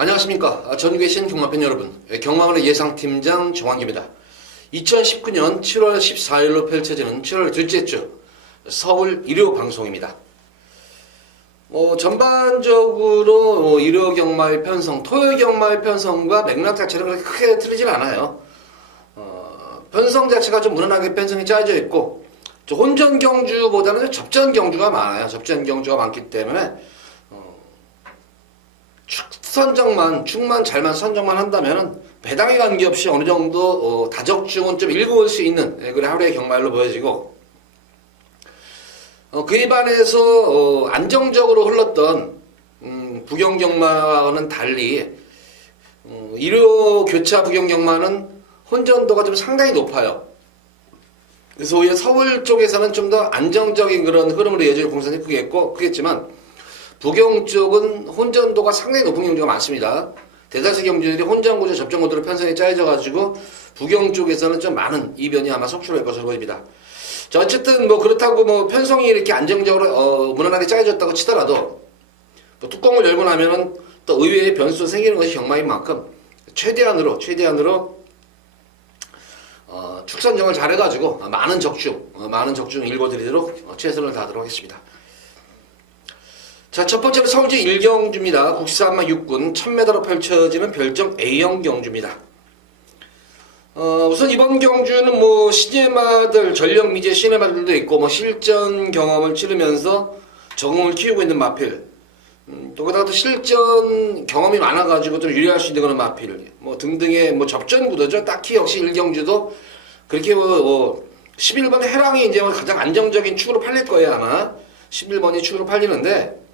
안녕하십니까. 전국에 계신 경마팬 여러분, 경마원의 예상팀장 정환기입니다. 2019년 7월 14일로 펼쳐지는 7월 둘째 주 서울 일요 방송입니다. 전반적으로 일요 경마의 편성, 토요 경마의 편성과 맥락 자체는 그렇게 크게 틀리질 않아요. 편성 자체가 좀 무난하게 편성이 짜여져 있고, 혼전 경주보다는 접전 경주가 많아요. 접전 경주가 많기 때문에 축만 잘만 선정만 한다면은 배당에 관계없이 어느 정도 다적중은 좀 읽어올 수 있는 그런 하루의 경마일로 보여지고, 그에 반해서 안정적으로 흘렀던 부경경마와는 달리 일요 교차 부경경마는 혼전도가 좀 상당히 높아요. 그래서 오히려 서울 쪽에서는 좀 더 안정적인 그런 흐름으로 이어질 공산이 크겠지만, 부경 쪽은 혼전도가 상당히 높은 경주가 많습니다. 대다수 경주들이 혼전구조 접전구도로 편성이 짜여져가지고 부경 쪽에서는 좀 많은 이변이 아마 속출할 것으로 보입니다. 자, 어쨌든 그렇다고 편성이 이렇게 안정적으로 무난하게 짜여졌다고 치더라도 뚜껑을 열고 나면은 또 의외의 변수가 생기는 것이 경마인 만큼 최대한으로 축선정을 잘해가지고 많은 적중 읽어드리도록 최선을 다하도록 하겠습니다. 자, 첫 번째로 서울제 1경주입니다. 국시산마 6군 1000m로 펼쳐지는 별정 A형 경주입니다. 우선 이번 경주는 시네마들, 전력 미제 시네마들도 있고, 실전 경험을 치르면서 적응을 키우고 있는 마필. 또 거기다가 또 실전 경험이 많아가지고 좀 유리할 수 있는 그런 마필. 등등의 접전 구도죠. 딱히 역시 1경주도 그렇게 11번 해랑이 이제 가장 안정적인 축으로 팔릴 거예요, 아마. 11번이 축으로 팔리는데,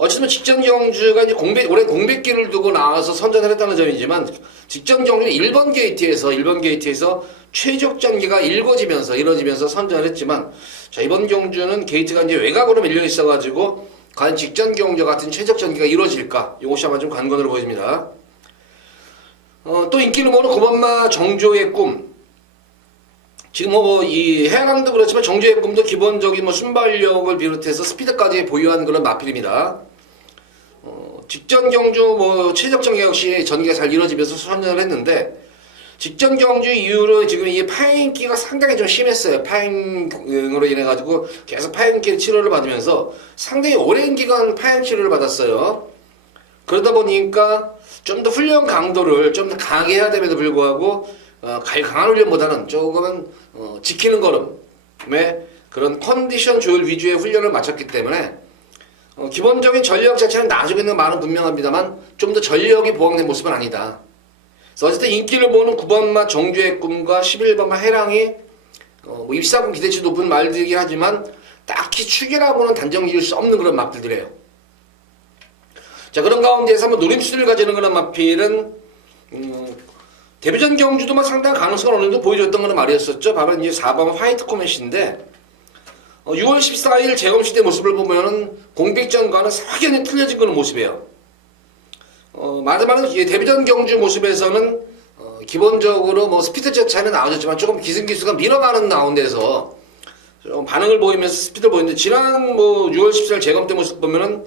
어쨌든 직전 경주가 이제 올해 공백기를 두고 나와서 선전을 했다는 점이지만, 직전 경주는 1번 게이트에서 최적 전개가 이루어지면서 선전을 했지만, 자, 이번 경주는 게이트가 이제 외곽으로 밀려 있어가지고, 과연 직전 경주 같은 최적 전개가 이루어질까? 이것이 아마 좀 관건으로 보여집니다. 또 인기를 모으는 9번마 정조의 꿈. 지금 이 해양도 그렇지만 정조의 꿈도 기본적인 순발력을 비롯해서 스피드까지 보유한 그런 마필입니다. 직전 경주 최적 전개 역시 전개가 잘 이루어지면서 선전을 했는데, 직전 경주 이후로 지금 이 파행기가 상당히 좀 심했어요. 파행으로 인해 가지고 계속 파행기 치료를 받으면서 상당히 오랜 기간 파행 치료를 받았어요. 그러다 보니까 좀 더 훈련 강도를 좀 더 강하게 해야 됨에도 불구하고 강한 훈련보다는 조금은 지키는 걸음의 그런 컨디션 조율 위주의 훈련을 마쳤기 때문에 기본적인 전력 자체는 나중에 있는 말은 분명합니다만 좀 더 전력이 보강된 모습은 아니다. 그래서 어쨌든 인기를 보는 9번마 정주의 꿈과 11번마 해랑이 입사금 기대치 높은 말들이긴 하지만 딱히 축이라고는 단정 지을 수 없는 그런 마필들이에요. 자, 그런 가운데에서 한번 노림수를 가지는 그런 마필은 데뷔전 경주도 상당한 가능성을 어느 정도 보여줬던 거는 말이었었죠. 바로 이제 4번 화이트 코멧인데, 6월 14일 재검시 때 모습을 보면은 공백전과는 확연히 틀려진 그런 모습이에요. 말하자면 데뷔전 경주 모습에서는 기본적으로 스피드 자체는 나와줬지만 조금 기승기수가 밀어가는 가운데서 좀 반응을 보이면서 스피드를 보이는데, 지난 6월 14일 재검 때 모습 보면은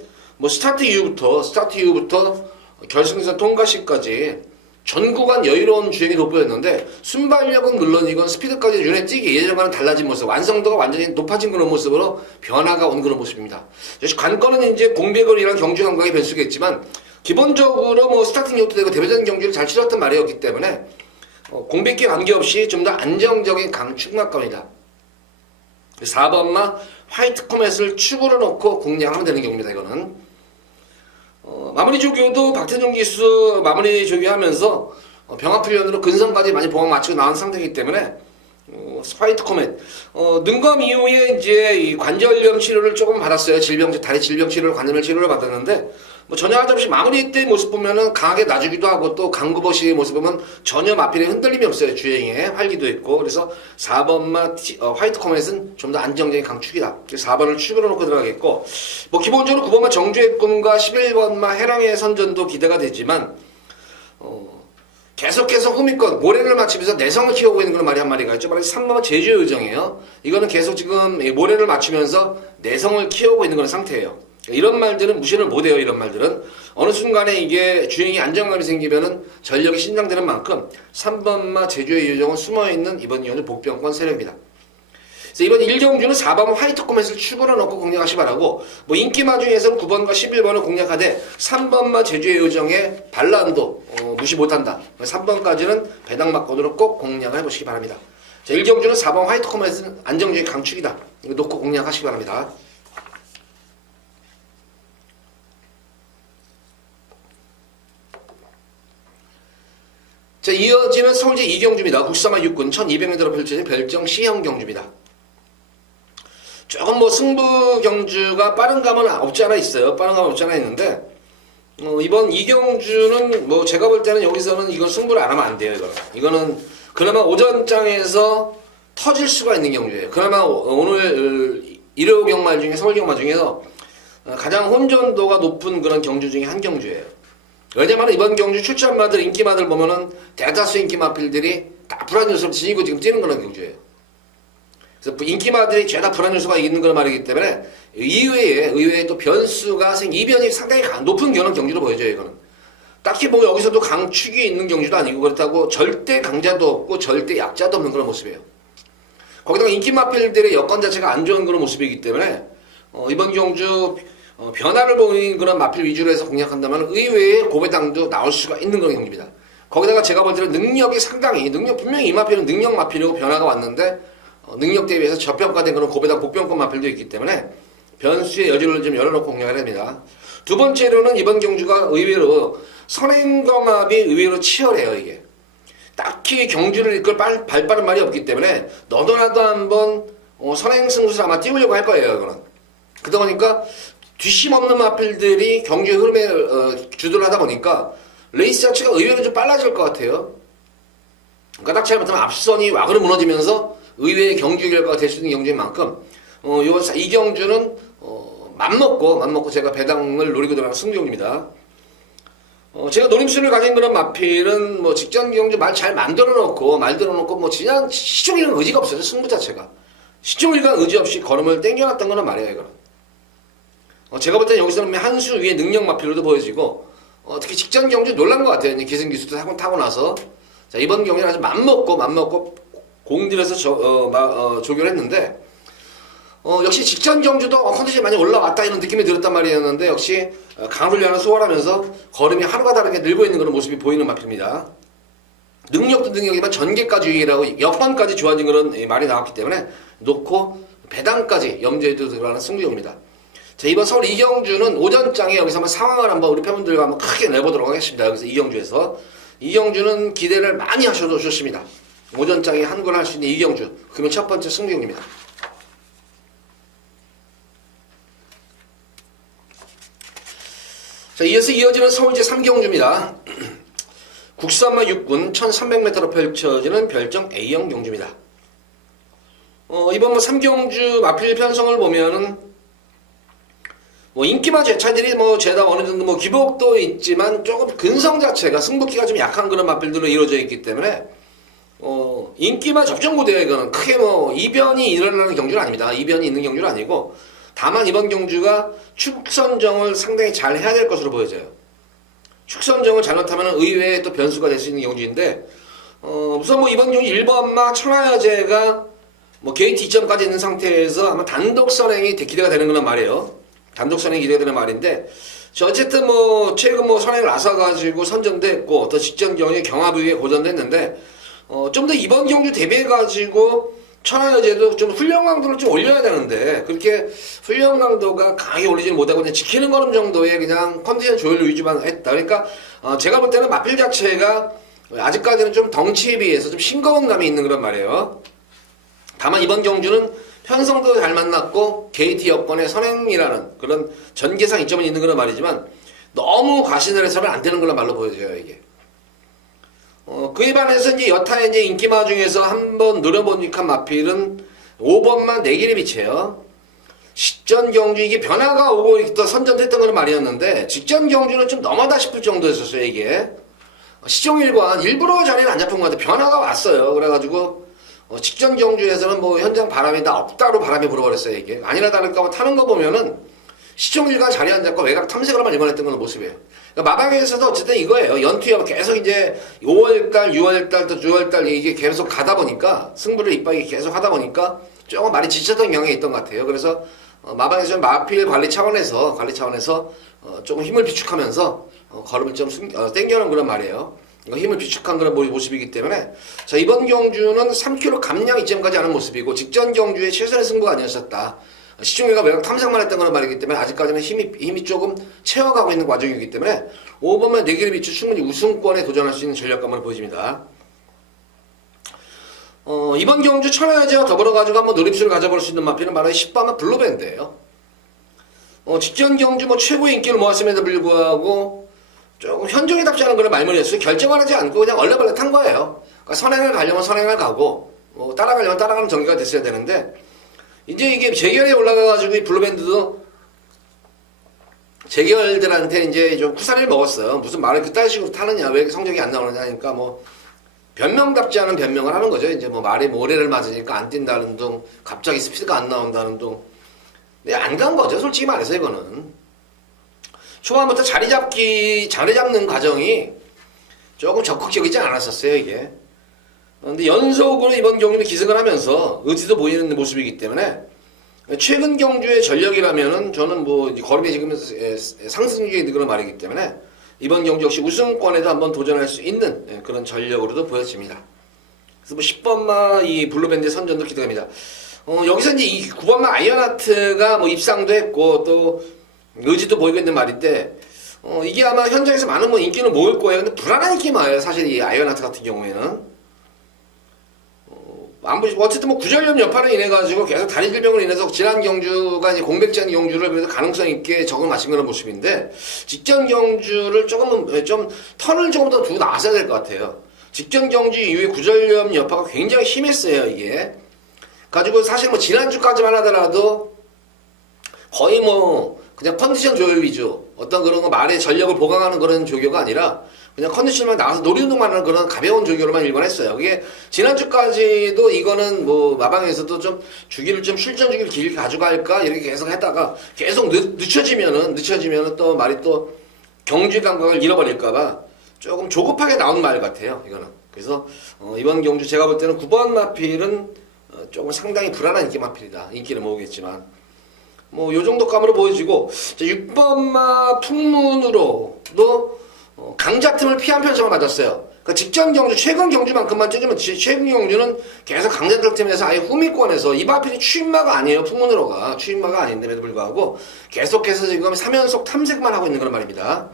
스타트 이후부터 결승선 통과 시까지 전 구간 여유로운 주행이 돋보였는데, 순발력은 물론이건 스피드까지 눈에 띄게 예전과는 달라진 모습, 완성도가 완전히 높아진 그런 모습으로 변화가 온 그런 모습입니다. 역시 관건은 이제 공백을이란 경주 감각의 변수겠지만, 기본적으로 스타팅 이후부터 되고 데뷔전 경주를 잘 치렀던 말이었기 때문에 공백기 관계없이 좀 더 안정적인 강축막감이다. 4번마 화이트 코멧을 축으로 놓고 공략하면 되는 경우입니다. 이거는 마무리 조교도 박태종 기수 마무리 조교하면서 병합훈련으로 근성까지 많이 보강 맞추고 나온 상태이기 때문에 화이트 코멧 능검 이후에 이제 이 관절염 치료를 조금 받았어요. 다리 질병 치료를 관절 치료를 받았는데, 전혀 하지 없이 마무리 때 모습 보면은 강하게 놔주기도 하고, 또 강구버시의 모습 보면 전혀 마필에 흔들림이 없어요. 주행에 활기도 있고. 그래서 4번마 화이트 코멧은 좀 더 안정적인 강축이다. 그래서 4번을 축으로 놓고 들어가겠고, 기본적으로 9번마 정주의 꿈과 11번마 해랑의 선전도 기대가 되지만, 계속해서 후미권 모래를 맞추면서 내성을 키우고 있는 그런 말이 한 마리가 있죠. 바로 3번은 제주의 의정이에요. 이거는 계속 지금 모래를 맞추면서 내성을 키우고 있는 그런 상태예요. 이런 말들은 무시를 못해요. 이런 말들은 어느 순간에 이게 주행이 안정감이 생기면은 전력이 신장되는 만큼 3번마 제주의 유정은 숨어있는 이번 2년의 복병권 세력입니다. 그래서 이번 1경주는 4번 화이트 코멧을 출구로 넣고 공략하시 바라고, 뭐 인기마 중에서는 9번과 11번을 공략하되 3번마 제주의 요정의 반란도 무시 못한다. 3번까지는 배당막권으로 꼭 공략을 해보시기 바랍니다. 자, 1경주는 4번 화이트 코멧은 안정적인 강축이다. 이거 놓고 공략하시기 바랍니다. 자, 이어지는 서울제 2경주입니다. 국사마 6군 1200m로 펼쳐진 별정 C형 경주입니다. 조금 뭐 승부 경주가 빠른 감은 없지 않아 있어요. 빠른 감은 없지 않아 있는데, 이번 2경주는 뭐 제가 볼 때는 여기서는 이건 승부를 안 하면 안 돼요. 이거는 그나마 오전장에서 터질 수가 있는 경주예요. 그나마 오늘 일요 경마 중에, 서울 경마 중에서 가장 혼전도가 높은 그런 경주 중에 한 경주예요. 왜냐면 이번 경주 출전마들, 인기마들 보면은 대다수 인기마필들이 다 불안 요소를 지니고 지금 뛰는 그런 경주예요. 그래서 인기마들이 죄다 불안 요소가 있는 그런 말이기 때문에 의외에 또 변수가 이변이 상당히 높은 그런 경주로 보여져요. 이거는 딱히 뭐 여기서도 강축이 있는 경주도 아니고, 그렇다고 절대 강자도 없고 절대 약자도 없는 그런 모습이에요. 거기다가 인기마필들의 여건 자체가 안 좋은 그런 모습이기 때문에 이번 경주 변화를 보이는 그런 마필 위주로 해서 공략한다면 의외의 고배당도 나올 수가 있는 그런 경기입니다. 거기다가 제가 볼 때는 능력이 상당히, 분명히 이 마필은 능력 마필이고 변화가 왔는데 능력 대비해서 저평가된 그런 고배당 복병권 마필도 있기 때문에 변수의 여지를 좀 열어놓고 공략을 합니다. 두 번째로는 이번 경주가 의외로 선행검합이 의외로 치열해요. 이게 딱히 경주를 이끌 발빠른 말이 없기 때문에 너도 나도 한번 선행승수를 아마 띄우려고 할 거예요. 이거는 그러다 보니까 뒷심 없는 마필들이 경주의 흐름에 주도를 하다 보니까 레이스 자체가 의외로 좀 빨라질 것 같아요. 그러니까 딱 잘못하면 앞선이 와그로 무너지면서 의외의 경주 결과가 될 수 있는 경주인 만큼 이 경주는 맘먹고 제가 배당을 노리고 들어가는 승부경주입니다. 제가 노림수를 가진 그런 마필은 뭐 직전 경주 말 잘 만들어 놓고 뭐 그냥 시종일관 의지가 없어요. 승부 자체가 시종일관 의지 없이 걸음을 땡겨놨던 거는 말이에요. 이거는 제가 볼 때는 여기서는 한 수 위에 능력 마필로도 보여지고, 특히 직전 경주 놀란 것 같아요. 기승기수도 타고 나서. 자, 이번 경기는 아주 맘먹고 공들여서 조교를 했는데, 역시 직전 경주도 컨디션이 많이 올라왔다 이런 느낌이 들었단 말이었는데, 역시 강훈련을 수월하면서 걸음이 하루가 다르게 늘고 있는 그런 모습이 보이는 마필입니다. 능력도 능력이지만 전개까지 유의라고 역반까지 좋아진 그런 말이 나왔기 때문에 놓고 배당까지 염두에 두고 들어가는 승부경입니다. 자, 이번 서울 2경주는 오전장에 여기서 한번 상황을 한번 우리 팬분들과 한번 크게 내보도록 하겠습니다. 여기서 2경주에서. 2경주는 기대를 많이 하셔도 좋습니다. 오전장에 한골 할 수 있는 2경주. 그러면 첫 번째 승부경입니다. 자, 이어지는 서울제 3경주입니다. 국산마 6군 1300m로 펼쳐지는 별정 A형 경주입니다. 이번 3경주 마필 편성을 보면은 인기마 제차들이 죄다 어느 정도 기복도 있지만 조금 근성 자체가 승부기가 좀 약한 그런 마필들로 이루어져 있기 때문에 인기마 접전구대요. 이거는 크게 이변이 일어나는 경주는 아닙니다. 이변이 있는 경주는 아니고, 다만 이번 경주가 축선정을 상당히 잘 해야 될 것으로 보여져요. 축선정을 잘못하면 의외의 또 변수가 될 수 있는 경주인데, 우선 이번 경주 1번마 천하여제가 게이트 2점까지 있는 상태에서 아마 단독 선행이 기대가 되는 그런 말이에요. 단독 선행이 기대되는 말인데, 어쨌든 최근 선행을 나서가지고 선전됐고, 더 직전 경기에 경합의에 고전됐는데, 좀 더 이번 경주 대비해가지고, 천하여제도 좀 훈련 강도를 좀 올려야 되는데, 그렇게 훈련 강도가 강하게 올리지는 못하고, 그냥 지키는 걸음 정도의 그냥 컨디션 조율 위주만 했다. 그러니까, 제가 볼 때는 마필 자체가 아직까지는 좀 덩치에 비해서 좀 싱거운 감이 있는 그런 말이에요. 다만 이번 경주는 편성도 잘 만났고 게이트 여건의 선행이라는 그런 전개상 이점은 있는 그런 말이지만 너무 과신을 해서는 안 되는 걸로 말로 보여져요. 이게 그에 반해서 여타의 인기마 중에서 한번 노려보니까 마필은 5번만 4개를 비쳐요. 직전 경주 이게 변화가 오고 또 선전됐던 그런 말이었는데, 직전 경주는 좀 너무하다 싶을 정도였었어요. 이게 시종일관 일부러 자리는 안 잡은 것 같아요. 변화가 왔어요. 그래가지고 직전 경주에서는 현장 바람이 다 없다로 바람이 불어버렸어요. 이게 아니나 다를까 타는 거 보면은 시종일관 자리 안 잡고 외곽 탐색으로만 일관했던 그런 모습이에요. 그러니까 마방에서도 어쨌든 이거예요. 연투에 계속 이제 5월달, 6월달, 또 6월달 이게 계속 가다 보니까 승부를 이빠이 계속 하다 보니까 조금 많이 지쳤던 경향이 있던 것 같아요. 그래서 마방에서 마필 관리 차원에서 조금 힘을 비축하면서 걸음을 좀 땡겨놓은 그런 말이에요. 힘을 비축한 그런 모습이기 때문에 자, 이번 경주는 3km 감량 이점까지 하는 모습이고 직전 경주에 최선의 승부가 아니었었다. 시중에가 외곽 탐색만 했던 그런 말이기 때문에 아직까지는 힘이 조금 채워가고 있는 과정이기 때문에 5번만 4개를 비추 충분히 우승권에 도전할 수 있는 전략감을 보여집니다. 이번 경주 천하여제와 더불어가지고 한번 노립수를 가져볼 수 있는 마필은 바로 10번만 블루밴드예요. 직전 경주 최고의 인기를 모았음에도 불구하고 조금 현종이답지 않은 그런 말문이었어요. 결정을 하지 않고 그냥 얼레벌레 탄 거예요. 그러니까 선행을 가려면 선행을 가고 따라가려면 따라가는 전개가 됐어야 되는데 이제 이게 재결에 올라가가지고 이 블루밴드도 재결들한테 이제 좀 쿠사리를 먹었어요. 무슨 말을 그딴 식으로 타느냐, 왜 성적이 안 나오느냐 하니까 변명답지 않은 변명을 하는 거죠. 이제 말에 모래를 맞으니까 안 뛴다는 둥, 갑자기 스피드가 안 나온다는 둥. 근데 안 간 거죠, 솔직히 말해서 이거는. 초반부터 자리 잡는 과정이 조금 적극적이지 않았었어요, 이게. 근데 연속으로 이번 경주는 기승을 하면서 의지도 보이는 모습이기 때문에 최근 경주의 전력이라면은 저는 걸음이 지금 상승 중에 있는 그런 말이기 때문에 이번 경주 역시 우승권에도 한번 도전할 수 있는 그런 전력으로도 보여집니다. 그래서 10번마 이 블루밴드 선전도 기대됩니다. 여기서 이제 이 9번마 아이언하트가 입상도 했고 또 의지도 보이고 있는 말인데 이게 아마 현장에서 많은 인기는 모을 거예요. 근데 불안한 인기 많아요. 사실 이 아이언하트 같은 경우에는. 어쨌든 구절염 여파로 인해 가지고 계속 다리 질병으로 인해서 지난 경주가 이제 공백전 경주를 그래도 가능성 있게 적응 마신 그런 모습인데 직전 경주를 좀 턴을 조금 더 두고 나왔어야 될 것 같아요. 직전 경주 이후에 구절염 여파가 굉장히 심했어요, 이게. 가지고 사실 지난주까지만 하더라도 거의 그냥 컨디션 조절 위주 어떤 그런 말의 전력을 보강하는 그런 조교가 아니라 그냥 컨디션만 나와서 놀이운동만 하는 그런 가벼운 조교로만 일관했어요. 그게 지난주까지도 이거는 마방에서도 좀 실전 주기를 길게 가져갈까 이렇게 계속 했다가 계속 늦춰지면은 또 말이 또 경주 감각을 잃어버릴까봐 조금 조급하게 나온 말 같아요, 이거는. 그래서 이번 경주 제가 볼 때는 9번 마필은 조금 상당히 불안한 인기 마필이다. 인기를 모으겠지만 요 정도 감으로 보여지고 6번마 풍문으로도 강자 틈을 피한 편성을 맞았어요. 그러니까 직전 경주, 최근 경주만큼만 쪄주면 최근 경주는 계속 강자 틈에서 아예 후미권에서 이 마필이 추임마가 아니에요. 풍문으로가 추임마가 아닌데도 불구하고 계속해서 지금 3연속 탐색만 하고 있는 그런 말입니다.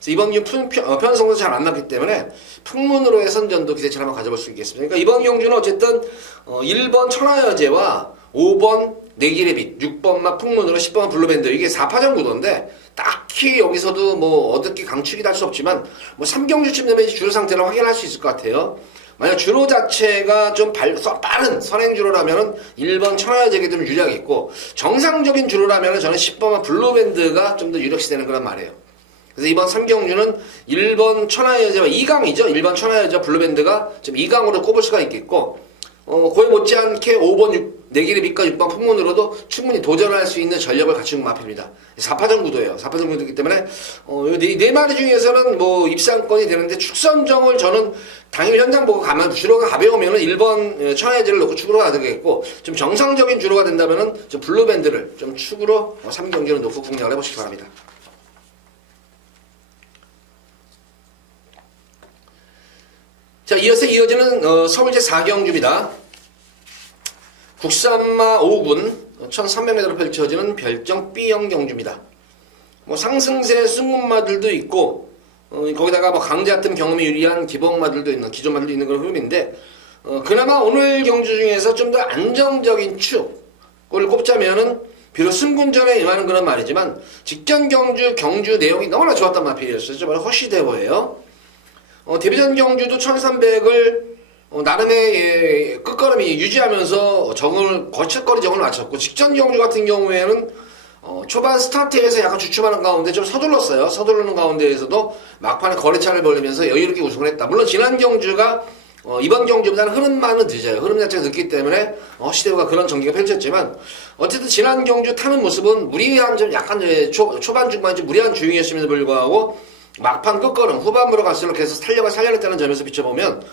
그래서 이번 경주 편성도 잘 안 맞기 때문에 풍문으로의 선전도 기대처럼 한번 가져볼 수 있겠습니다. 그러니까 이번 경주는 어쨌든 1번 천하여제와 5번 내길의 빛, 6번마 풍문으로 10번마 블루밴드 이게 4파전 구도인데 딱히 여기서도 어떻게 강축이 될 수 없지만 3경주쯤 되면 주로 상태를 확인할 수 있을 것 같아요. 만약 주로 자체가 좀 빠른 선행 주로라면은 1번 천하여제가 좀 유리하겠고 정상적인 주로라면은 저는 10번마 블루밴드가 좀 더 유력시되는 그런 말이에요. 그래서 이번 3경주는 1번 천하여제와 2강이죠. 1번 천하여제와 블루밴드가 좀 2강으로 꼽을 수가 있겠고 거의 못지않게 5번 내길의 빛과 6번 풍문으로도 충분히 도전할 수 있는 전력을 갖춘 마필입니다. 4파전 구도예요. 4파전 구도이기 때문에 네 마리 중에서는 입상권이 되는데 축선정을 저는 당일 현장 보고 가면 주로가 가벼우면은 1번 천하여제를 놓고 축으로 가야 되겠고 좀 정상적인 주로가 된다면은 좀 블루밴드를 좀 축으로 3경기를 놓고 공략을 해보시기 바랍니다. 자, 이어서 이어지는 서울제 4경주입니다. 국산마 5군 1300m로 펼쳐지는 별정 B형 경주입니다. 상승세 승문마들도 있고 거기다가 강자 틈 경험이 유리한 기복마들도 있는 기존마들도 있는 그런 흐름인데 그나마 오늘 경주 중에서 좀 더 안정적인 축을 꼽자면은 비록 승군전에 임하는 그런 말이지만 직전 경주 내용이 너무나 좋았단 마필이었어요. 바로 허쉬대보예요. 데뷔전 경주도 1300을 나름의 끝걸음이 유지하면서 거칠거리 적응을 마쳤고 직전 경주 같은 경우에는 초반 스타트에서 약간 주춤하는 가운데 좀 서둘렀어요. 서두르는 가운데에서도 막판에 거리차를 벌리면서 여유롭게 우승을 했다. 물론 지난 경주가 이번 경주보다는 흐름만은 늦어요. 흐름 자체가 늦기 때문에 허쉬대보가 그런 전기가 펼쳤지만 어쨌든 지난 경주 타는 모습은 무리한 좀 약간 초반 중반 좀 무리한 주행이었음에도 불구하고 막판 끝걸음 후반부로 갈수록 계속 살려냈다는 점에서 비춰보면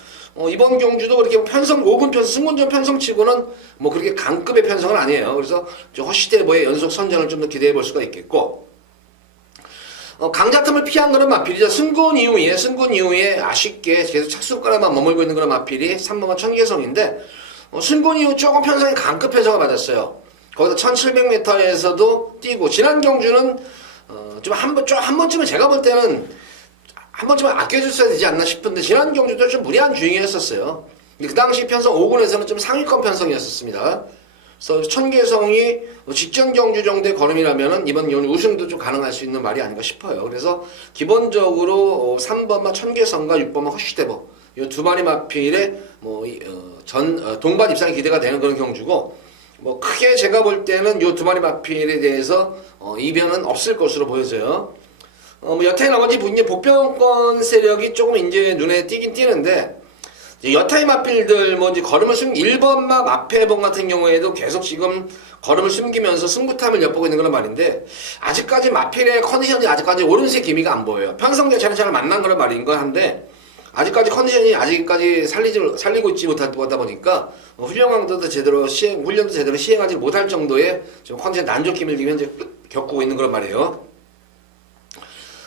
이번 경주도 그렇게 편성 5분 편성 승문전 편성치고는 뭐 그렇게 강급의 편성은 아니에요. 그래서 허쉬대보의 연속 선전을 좀 더 기대해 볼 수가 있겠고 강자 틈을 피한 그런 마필이죠. 승군 이후에 아쉽게 계속 착수가락만 머물고 있는 그런 마필이 3번만 천계성인데 승군 이후 조금 편성이 강급 편성을 받았어요. 거기서 1700m에서도 뛰고 지난 경주는 좀 한 번쯤은 제가 볼 때는 한 번쯤은 아껴줬어야 되지 않나 싶은데 지난 경주도 좀 무리한 주행이었었어요. 그 당시 편성 5군에서는 좀 상위권 편성이었습니다. 그래서 천계성이 직전 경주 정도의 걸음이라면은 이번 경주 우승도 좀 가능할 수 있는 말이 아닌가 싶어요. 그래서 기본적으로 3번마 천계성과 6번마 허쉬대보 이 두 마리 마필의 동반 입상이 기대가 되는 그런 경주고 크게 제가 볼 때는 이 두 마리 마필에 대해서 이변은 없을 것으로 보여져요. 여타의 나머지 분이 보편권 세력이 조금 이제 눈에 띄긴 띄는데 여타의 마필들 이제 걸음을 1번마 마패봉 같은 경우에도 계속 지금 걸음을 숨기면서 승부탐을 엿보고 있는 그런 말인데 아직까지 마필의 컨디션이 아직까지 오름세 기미가 안 보여요. 편성대 차례차례 만난 그런 말인 건 한데 아직까지 컨디션이 아직까지 살리고 있지 못하다 보니까 훈련강도도 제대로 훈련도 제대로 시행하지 못할 정도의 좀 컨디션 난조기를 지금 현재 겪고 있는 그런 말이에요.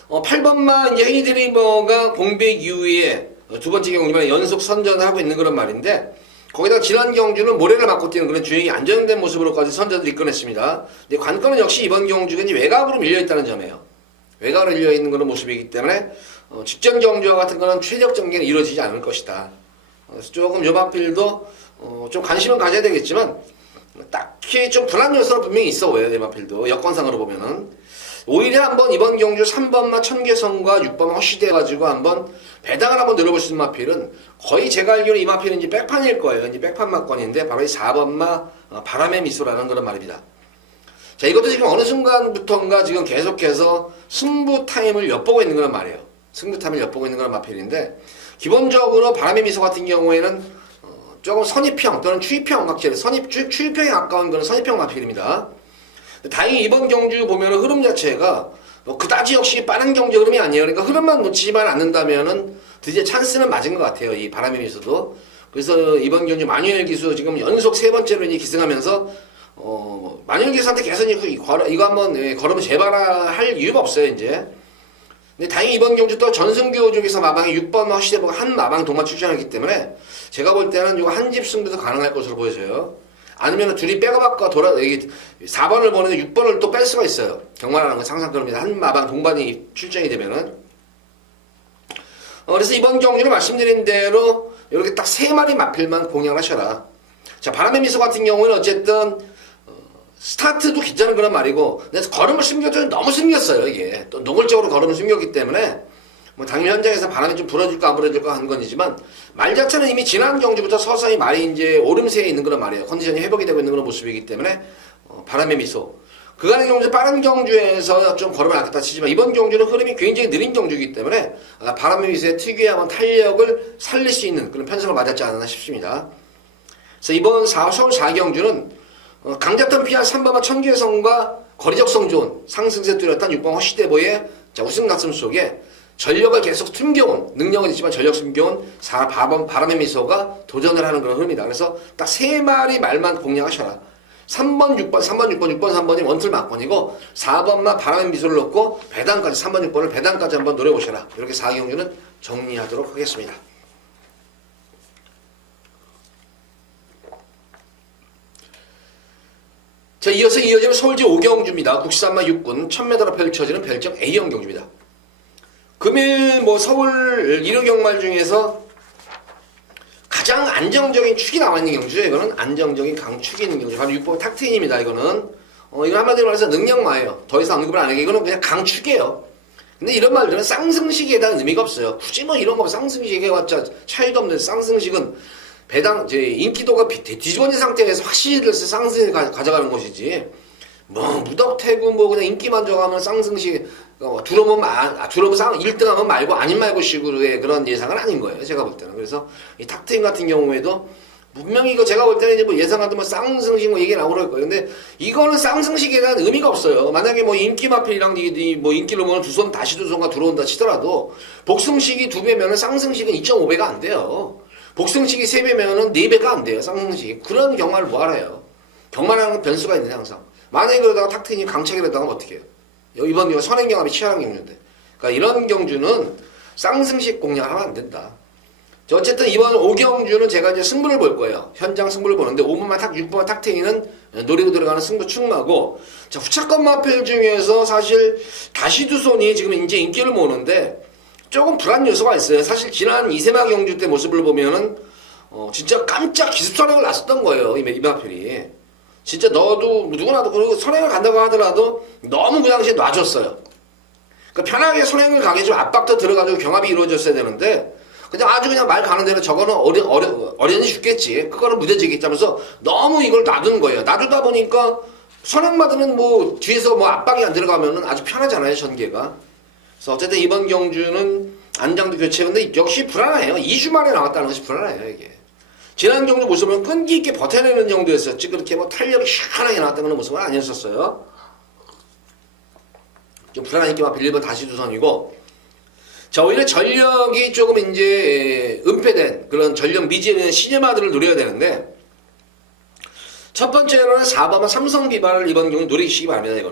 8번마 이제 헤이드리버가 공백 이후에 두 번째 경주만 연속 선전을 하고 있는 그런 말인데 거기다 지난 경주는 모래를 맞고 뛰는 그런 주행이 안정된 모습으로까지 선전을 이끌어냈습니다. 근데 관건은 역시 이번 경주가 이제 외곽으로 밀려있다는 점이에요. 외곽으로 밀려있는 그런 모습이기 때문에 직전 경주와 같은 그런 최적 전개는 이루어지지 않을 것이다. 그래서 조금 요마필도 좀 관심은 가져야 되겠지만 딱히 좀 불안 요소는 분명히 있어 보여요. 요마필도 여건상으로 보면은 오히려 한번 이번 경주 3번마 천계성과 6번마 허쉬대 가지고 한번 배당을 한번 늘어볼 수 있는 마필은 거의 제가 알기로 이 마필은 이제 백판일 거예요. 이제 백판 마건인데 바로 이 4번마 바람의 미소라는 그런 말입니다. 자, 이것도 지금 어느 순간부터인가 지금 계속해서 승부 타임을 엿보고 있는 그런 말이에요. 승부 타임을 엿보고 있는 그런 마필인데 기본적으로 바람의 미소 같은 경우에는 조금 선입형 또는 추입형 각질, 추입형에 가까운 그런 선입형 마필입니다. 다행히 이번 경주 보면은 흐름 자체가 그다지 역시 빠른 경주 흐름이 아니에요. 그러니까 흐름만 놓치지만 않는다면은 드디어 찬스는 맞은 것 같아요. 이 바람의 미소도. 그래서 이번 경주 마뉴엘 기수 지금 연속 세 번째로 이제 기승하면서 마뉴엘 기수한테 계속 이거 한번 걸으면 재발할 이유가 없어요 이제. 근데 다행히 이번 경주 또 전승교 쪽에서 마방이 6번 허쉬대보가 한 마방 동반 출전했기 때문에 제가 볼 때는 이거 한 집 승부도 가능할 것으로 보여져요. 아니면 둘이 백업할까 여기 4번을 보는데 6번을 또 뺄 수가 있어요. 경마라는 건 항상 그럽니다. 한 마방 동반이 출전이 되면은. 그래서 이번 경주는 말씀드린 대로 이렇게 딱 3마리 마필만 공략을 하셔라. 자, 바람의 미소 같은 경우는 어쨌든 스타트도 괜찮은 그런 말이고 근데 걸음을 숨겼더니 너무 숨겼어요. 이게 또 노골적으로 걸음을 숨겼기 때문에 당연히 현장에서 바람이 좀 불어줄까 안 불어줄까 하는 건이지만 말 자체는 이미 지난 경주부터 서서히 말이 이제 오름세에 있는 그런 말이에요. 컨디션이 회복이 되고 있는 그런 모습이기 때문에 바람의 미소 그간의 경주 빠른 경주에서 좀 걸음을 아꼈다 치지만 이번 경주는 흐름이 굉장히 느린 경주이기 때문에 바람의 미소의 특유의 탄력을 살릴 수 있는 그런 편성을 맞았지 않았나 싶습니다. 그래서 이번 서울 4경주는 강자턴 피할 3번마 천계성과 거리적성 좋은 상승세 뚜렷한 6번 허쉬대보의 우승 낙선 속에 전력을 계속 숨겨온 능력은 있지만 전력 숨겨온 4번 바람의 미소가 도전을 하는 그런 흐름이다. 그래서 딱 3마리 말만 공략하셔라. 3번 6번 3번이 원툴 막번이고 4번만 바람의 미소를 넣고 배당까지 3번 6번을 배당까지 한번 노려보셔라. 이렇게 4경주는 정리하도록 하겠습니다. 자, 이어서 이어지는 서울지 5경주입니다. 국시산마 6군 1000m로 펼쳐지는 별정 A형 경주입니다. 금일 서울 1호 경말 중에서 가장 안정적인 축이 나와 있는 경주죠. 이거는 안정적인 강축이 있는 경주. 바로 6번 탁트인입니다. 이거는 이건 한마디로 말해서 능력마예요. 더 이상 언급을 안 하게 이거는 그냥 강축이에요. 근데 이런 말들은 쌍승식에 대한 의미가 없어요. 굳이 이런 거 쌍승식에 해봤자 차이도 없는 쌍승식은 배당 인기도가 뒤집어진 상태에서 확실히 쌍승을 가져가는 것이지 무덕태구 그냥 인기만 저가면 쌍승식 두로면 1등하면 말고 아닌 말고 식으로의 그런 예상은 아닌 거예요. 제가 볼 때는. 그래서 이 탁트인 같은 경우에도 분명히 이거 제가 볼 때는 이제 뭐 예상하던 뭐 쌍승식 뭐 얘기 나오고 그럴 거예요. 근데 이거는 쌍승식에 대한 의미가 없어요. 만약에 뭐 인기 마필이랑 뭐 인기로 보면 다시 두 손과 들어온다 치더라도 복승식이 2배면은 쌍승식은 2.5배가 안 돼요. 복승식이 3배면은 4배가 안 돼요. 쌍승식이. 그런 경마를 뭐 알아요. 경마라는 건 변수가 있는데 항상. 만약에 그러다가 탁트인이 강착이 됐다면 어떻게 해요? 이번 경우 선행경합이 치열한 경주인데. 그러니까 이런 경주는 쌍승식 공략을 하면 안 된다. 어쨌든 이번 5경주는 제가 이제 승부를 볼 거예요. 현장 승부를 보는데 5번만 6번만 탁트인은 노리고 들어가는 승부 충마고, 자, 후차권 마필 중에서 사실 다시 두 손이 지금 이제 인기를 모으는데 조금 불안 요소가 있어요. 사실 지난 이세마 경주 때 모습을 보면은 진짜 깜짝 기습 선행을 났었던 거예요. 이 마필이. 진짜 너도 누구나도 그리고 선행을 간다고 하더라도 너무 그 당시에 놔줬어요. 그러니까 편하게 선행을 가게 좀 압박도 들어가지고 경합이 이루어졌어야 되는데 그냥 아주 그냥 말 가는 대로 저거는 어련히 죽겠지. 그거는 무뎌지겠지 하면서 너무 이걸 놔둔 거예요. 놔두다 보니까 선행마드는 뭐 뒤에서 뭐 압박이 안 들어가면은 아주 편하잖아요. 전개가. 그래서 어쨌든 이번 경주는 안장도 교체인데 역시 불안해요. 2주 만에 나왔다는 것이 불안해요. 이게. 지난 경주 모습은 끈기 있게 버텨내는 정도였었지 그렇게 뭐 탄력이 시원하게 나왔다는 모습은 아니었었어요. 좀 불안하니까 막 1번 다시 두선이고, 자, 오히려 전력이 조금 이제 은폐된 그런 전력 미지에 있는 시네마들을 노려야 되는데, 첫 번째로는 4번은 삼성 비반을 이번 경우 노리시기 바랍니다.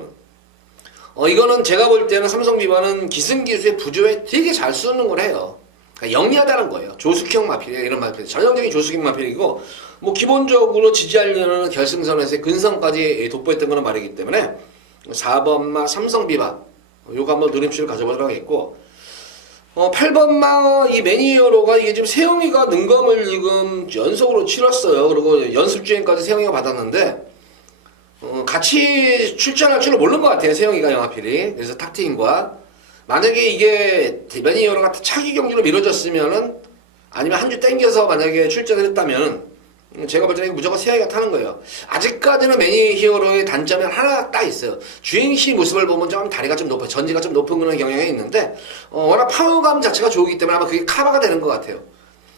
이거는 제가 볼 때는 삼성 비반은 기승기수의 부조에 되게 잘 쓰는 걸 해요. 그러니까 영리하다는 거예요. 조숙형 마필이에요. 이런 마필. 전형적인 조숙형 마필이고, 뭐 기본적으로 지지하려는 결승선에서의 근성까지 돋보였던 거는 말이기 때문에 4번마 삼성 비반 요거 한번 노림수를 가져보도록 하겠고, 8번마 이 매니어로가 이게 지금 세영이가 능검을 지금 연속으로 치렀어요. 그리고 연습주행까지 세영이가 받았는데, 같이 출전할 줄은 모르는 것 같아요. 세영이가 영하필이. 그래서 탁트인과 만약에 이게 매니어로가 차기 경기로 미뤄졌으면은 아니면 한 주 땡겨서 만약에 출전을 했다면은 제가 볼 때는 무조건 세영이가 타는 거예요. 아직까지는 매니히어로의 단점이 하나 딱 있어요. 주행시 모습을 보면 좀 다리가 좀 높아요. 전지가 좀 높은 그런 경향이 있는데 워낙 파워감 자체가 좋기 때문에 아마 그게 커버가 되는 것 같아요.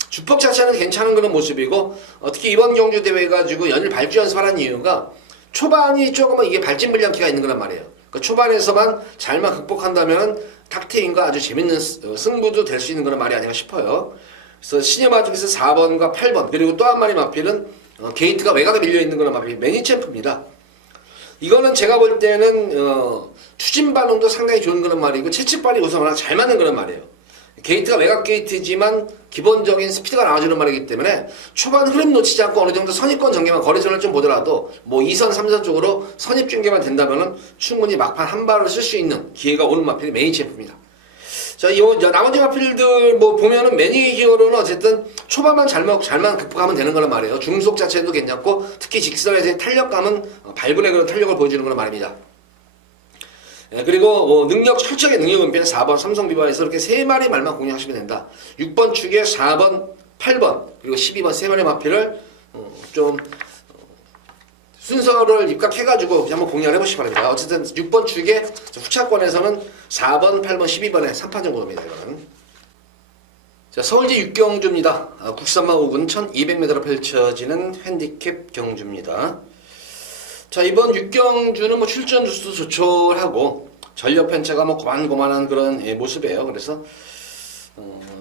주법 자체는 괜찮은 그런 모습이고, 특히 이번 경주 대회 가지고 연일 발주 연습하는 이유가 초반이 조금은 이게 발진 불량기가 있는 거란 말이에요. 그러니까 초반에서만 잘만 극복한다면 탁트인과 아주 재밌는 승부도 될 수 있는 그런 말이 아닌가 싶어요. 그래서 시네마 중에서 4번과 8번 그리고 또 한 마리 마필은 게이트가 외곽에 밀려있는 그런 마필 매니챔프입니다. 이거는 제가 볼 때는 추진 반응도 상당히 좋은 그런 말이고 채찍발이 우선하나 잘 맞는 그런 말이에요. 게이트가 외곽 게이트지만 기본적인 스피드가 나와주는 말이기 때문에 초반 흐름 놓치지 않고 어느 정도 선입권 전개만 거리선을 좀 보더라도 뭐 2선, 3선 쪽으로 선입 중계만 된다면은 충분히 막판 한 발을 쓸 수 있는 기회가 오는 마필이 매니챔프입니다. 자, 나머지 마필들 뭐 보면은 매니히어로는 어쨌든 초반만 잘만 극복하면 되는 거란 말이에요. 중속 자체도 괜찮고 특히 직선에서의 탄력감은 발군의 그런 탄력을 보여주는 거란 말입니다. 그리고 철저하게 능력 은폐는 4번 삼성 비반에서 이렇게 3마리 말만 공략하시면 된다. 6번 축에 4번, 8번 그리고 12번 3마리 마필을 좀 순서를 입각해가지고 한번 공략을 해보시기 바랍니다. 어쨌든 6번 축에 후차권에서는 4번, 8번, 12번에 3판 정도입니다. 이거는. 자, 서울제 6경주입니다. 국산마 5군 1200m로 펼쳐지는 핸디캡 경주입니다. 자, 이번 6경주는 뭐 출전 주수도 조촐하고 전력 편차가 뭐 고만고만한 그런 모습이에요. 그래서